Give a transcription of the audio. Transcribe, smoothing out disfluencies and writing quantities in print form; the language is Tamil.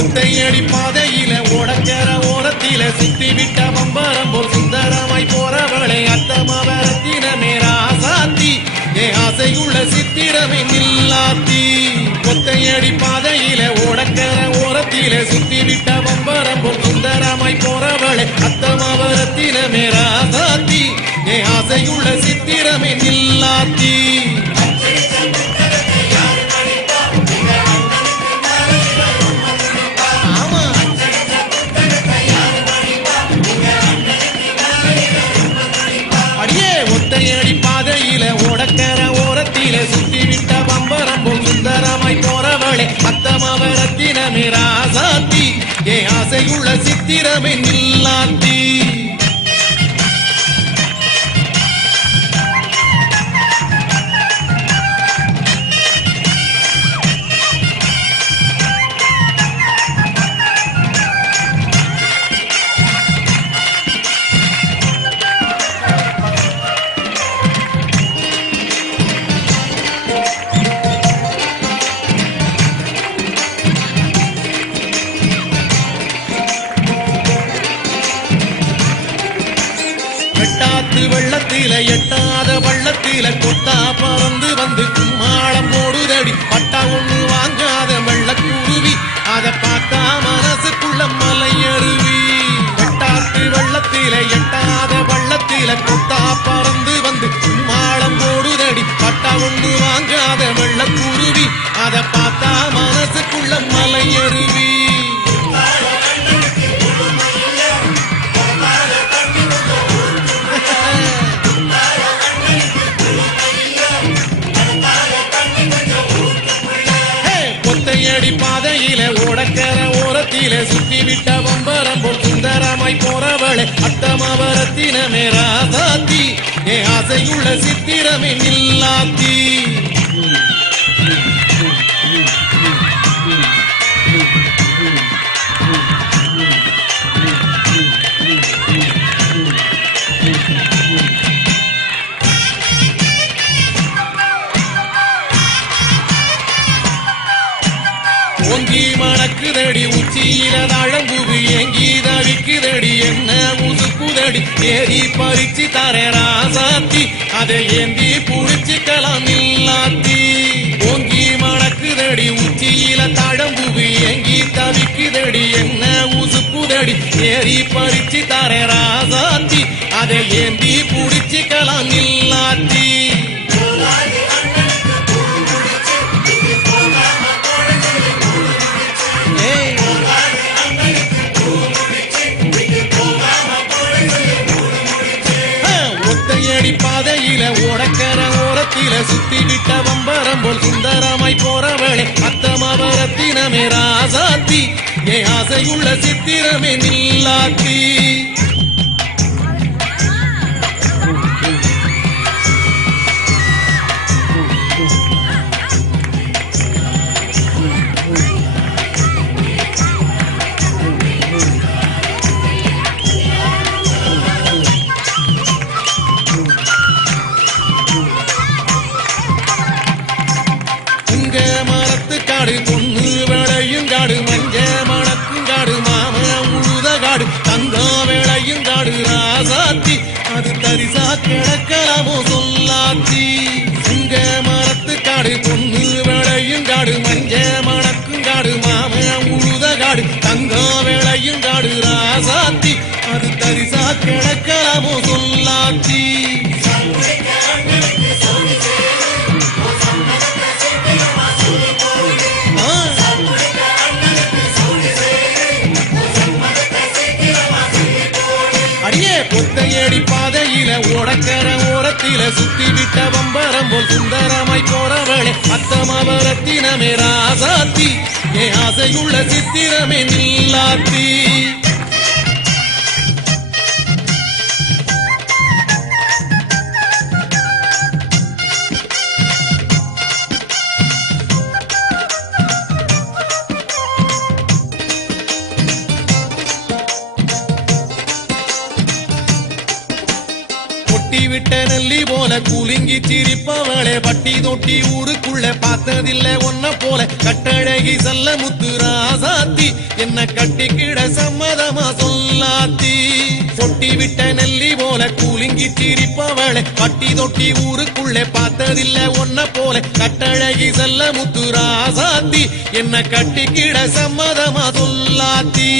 ஒத்தையடி பாதையில ஓடக்கர ஓரத்தில சுத்தி விட்ட பம்பரம் போல் சுந்தரமாய் போறவளை அத்தமவரத்தினமே ராசாத்தி ஏ ஆசையுள்ள சித்திரமே நில்லாத்தி ஒத்தையடி பாதையில ஓடக்கர ஓரத்தில சுத்தி விட்ட பம்பரம் போல் சுந்தரமாய் போறவளை அத்தமவரத்தினமே ராசாத்தி ஏ ஆசையுள்ள சித்திரமே நில்லாத்தி ஒத்தையடி பாதையில ஓடக்கர ஓரத்தில சுத்தி விட்ட பம்பரம் போல் சுந்தரமாய் போறவளே அத்தமவரத்தினமே ராசாத்தி ஏ ஆசையுள்ள சித்திரமே நில்லாத்தி வெள்ளத்தில எட்டாத வள்ளத்தில கொத்தா பறந்து வந்து கும்மாளம் போடுதடி பட்டா ஒண்ணு வாங்காத வெள்ளக்குருவி அத பார்த்தா மனசுக்குள்ள மலையருவி வெட்டாத்து வெள்ளத்தில எட்டாத வள்ளத்தில கொத்தா பறந்து வந்து கும்மாளம் போடுதடி பட்டா ஒண்ணு வாங்காத வெள்ளக்குருவி அத பார்த்தா மனசுக்குள்ள மலையருவி ஒத்தையடி பாதையில ஓடக்கர ஓரத்தில சுத்தி விட்ட பம்பரம் போல் சுந்தரமாய் போறவளை அத்தமவரத்தினமே ராசாத்தி ஏ ஆசையுள்ள சித்திரமே நில்லாத்தி ஓங்கி மணக்குதடி உச்சியில தழம்புது ஏங்கி தவிக்குதடி என்ன உசுக்குதடி ஏறி பறிச்சு தர ராசாத்தி அதை ஏந்தி புடிச்சுக்கலாம் இல்லாத்தி ஓங்கி மணக்குதடி உச்சியில தழம்புது ஏங்கி தவிக்குதடி என்ன உசுக்குதடி ஏறி பறிச்சு தர ராசாத்தி அதை ஏந்தி புடிச்சுக்கலாம் இல்லாத்தி ஒத்தையடி பாதையில ஓடக்கர ஓரத்தில சுத்தி விட்ட பம்பரம் போல் சுந்தரமாய் போறவளே அத்தமவரத்தினமே ராசாத்தி ஏ ஆசையுள்ள சித்திரமே நில்லாத்தி காடு பொண்ணு விளையும் காடு மஞ்ச மணக்கும் காடு மாம உழுத காடு தங்கம் விளையும் காடு ராசாத்தி அது தரிசா கிடக்கலாமோ சொல்லாத்தி சிங்க மரத்து காடு பொண்ணு விளையும் காடு மஞ்ச மணக்கும் காடு மாம உழுத காடு தங்கம் விளையும் காடு ராசாத்தி அது தரிசா கிடக்கலாமோ சொல்லாத்தி ஒத்தையடி பாதையில ஓடக்கர ஓரத்தில சுத்தி விட்ட பம்பரம் போல் சுந்தரமாய் போறவளே அத்தமவரத்தினமே ராசாத்தி ஏ ஆசையுள்ள சித்திரமே நில்லாத்தி விட்ட விட்ட நெல்லி போல குலுங்கி சிரிப்பவளே பட்டி தொட்டி ஊருக்குள்ள பார்த்ததில்ல ஒன்ன போல கட்டழகி செல்ல முத்து ராசாத்தி என்ன கட்டிக்கிட சம்மதமா சொல்லாத்தி பொட்டி விட்ட நெல்லி போல குலுங்கி சிரிப்பவளே பட்டி தொட்டி ஊருக்குள்ள பார்த்ததில்ல ஒன்ன போல கட்டழகி செல்ல முத்து ராசாத்தி என்ன கட்டிக்கிட சம்மதமா சொல்லாத்தி